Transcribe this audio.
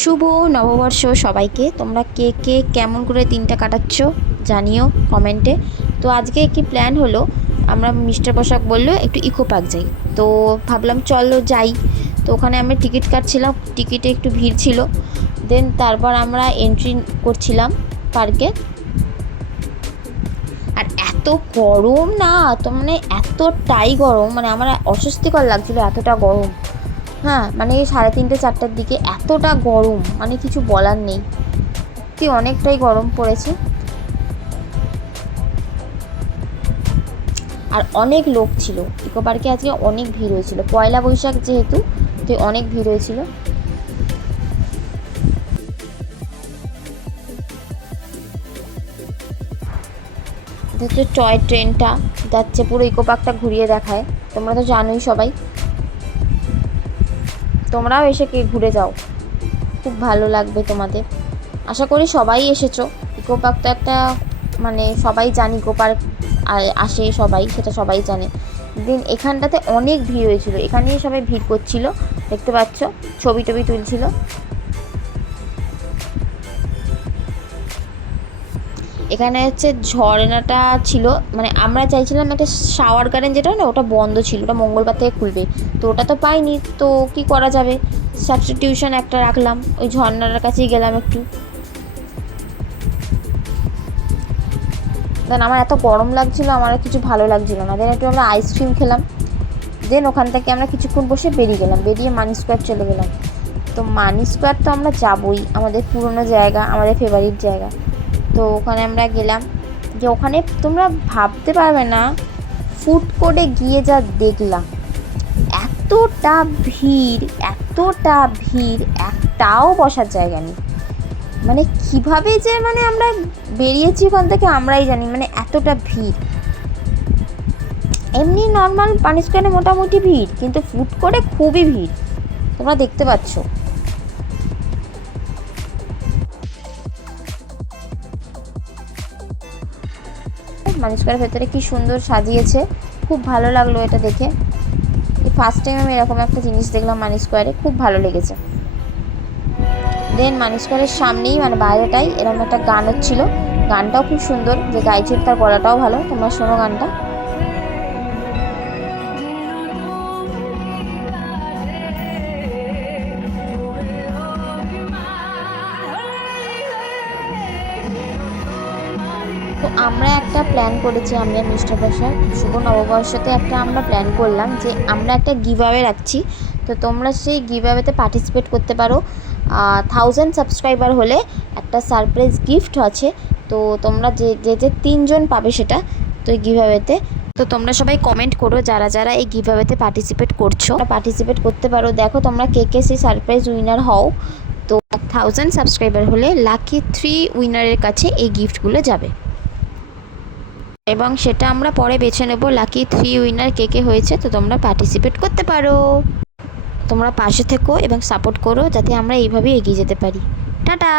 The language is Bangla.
শুভ নববর্ষ সবাইকে। তোমরা কে কে কেমন করে দিনটা কাটাচ্ছ জানিও কমেন্টে। তো আজকে কি প্ল্যান হলো, আমরা মিস্টার পোশাক বললো একটু ইকো পার্ক যাই। তো ভাবলাম চলো যাই। তো ওখানে আমরা টিকিট কাটছিলাম, টিকিটে একটু ভিড় ছিল। দেন তারপর আমরা এন্ট্রি করছিলাম পার্কে। আর এত গরম না, তো মানে এতটাই গরম, মানে আমার অস্বস্তিকর লাগছিলো, এতটা গরম। হ্যাঁ, মানে এই 3:30 4টার দিকে এতটা গরম, মানে কিছু বলার নেই। সত্যি অনেকটাই গরম পড়েছে। আর অনেক লোক ছিল ইকো পার্কে, আজকে অনেক ভিড় হয়েছিল, পয়লা বৈশাখ যেহেতু, তো অনেক ভিড় হয়েছিল। হচ্ছে টয় ট্রেনটা যাচ্ছে, পুরো ইকো পার্কটা ঘুরিয়ে দেখায়। তোমরা তো জানোই সবাই, তোমরাও এসে ঘুরে যাও, খুব ভালো লাগবে তোমাদের। আশা করি সবাই এসেছো। ইকো পার্ক তো একটা, মানে সবাই জানি ইকো পার্ক আসে সবাই, সেটা সবাই জানে। দিন এখানটাতে অনেক ভিড় হয়েছিল, এখানেই সবাই ভিড় করছিল, দেখতে পাচ্ছ, ছবি টবি তুলছিল। এখানে হচ্ছে ঝর্ণাটা ছিল, মানে আমরা চাইছিলাম একটা শাওয়ার গার্ডেন, যেটা না ওটা বন্ধ ছিল, ওটা মঙ্গলবার থেকে খুলবে। তো ওটা তো পাইনি, তো কি করা যাবে, সাবস্টিটিউশন একটা রাখলাম, ওই ঝর্ণাটার কাছেই গেলাম একটু। দেন আমার এত গরম লাগছিলো, আমার কিছু ভালো লাগছিলো না। দেন একটু আমরা আইসক্রিম খেলাম। দেন ওখান থেকে আমরা কিছুক্ষণ বসে বেরিয়ে গেলাম, বেরিয়ে মানি স্কোয়ার চলে গেলাম। তো মানি স্কোয়ার তো আমরা যাবই, আমাদের পুরনো জায়গা, আমাদের ফেভারিট জায়গা। তো ওখানে আমরা গেলাম, যে ওখানে তোমরা ভাবতে পারবে না, ফুড কোর্টে গিয়ে যা দেখলাম, এতটা ভিড়, এতটা ভিড়, একটাও বসার জায়গা নেই। মানে কিভাবে যে, মানে আমরা বেরিয়েছি ওখান থেকে আমরাই জানি, মানে এতটা ভিড়। এমনি নর্মাল পানি স্কোয়ারে মোটামুটি ভিড়, কিন্তু ফুড কোর্টে খুবই ভিড়, তোমরা দেখতে পাচ্ছ। মানি স্কোয়ারের ভেতরে কি সুন্দর সাজিয়েছে, খুব ভালো লাগলো এটা দেখে। ফার্স্ট টাইম আমি এরকম একটা জিনিস দেখলাম মানি স্কোয়ারে, খুব ভালো লেগেছে। দেন মানি স্কোয়ারের সামনেই, মানে বাইরেটাই এরকম একটা গান হচ্ছিল, গানটাও খুব সুন্দর, যে গাইছিল তার গলাটাও ভালো, তোমরা শোনো গানটা। তো আমরা একটা প্ল্যান করেছি, আমি আর মিস্টার প্রসাদ, শুভ নববর্ষতে একটা আমরা প্ল্যান করলাম যে আমরা একটা গিভ অ্যাওয়ে রাখছি। তো তোমরা সেই গিভ অ্যাওয়েতে পার্টিসিপেট করতে পারো। 1000 সাবস্ক্রাইবার হলে একটা সারপ্রাইজ গিফট আছে। তো তোমরা যে 3জন পাবে সেটা, তো এই গিভ অ্যাওয়েতে। তো তোমরা সবাই কমেন্ট করো যারা যারা এই গিভ অ্যাওয়েতে পার্টিসিপেট করছো, পার্টিসিপেট করতে পারো। দেখো তোমরা কে কে সেই সারপ্রাইজ উইনার হও। তো 1000 সাবস্ক্রাইবার হলে লাকি 3 উইনারের কাছে এই গিফটগুলো যাবে, এবং সেটা আমরা পরে বেছে নেব লাকি 3 উইনার কে কে হয়েছে। তো তোমরা পার্টিসিপেট করতে পারো। তোমরা পাশে থেকো এবং সাপোর্ট করো, যাতে আমরা এইভাবেই এগিয়ে যেতে পারি। টাটা।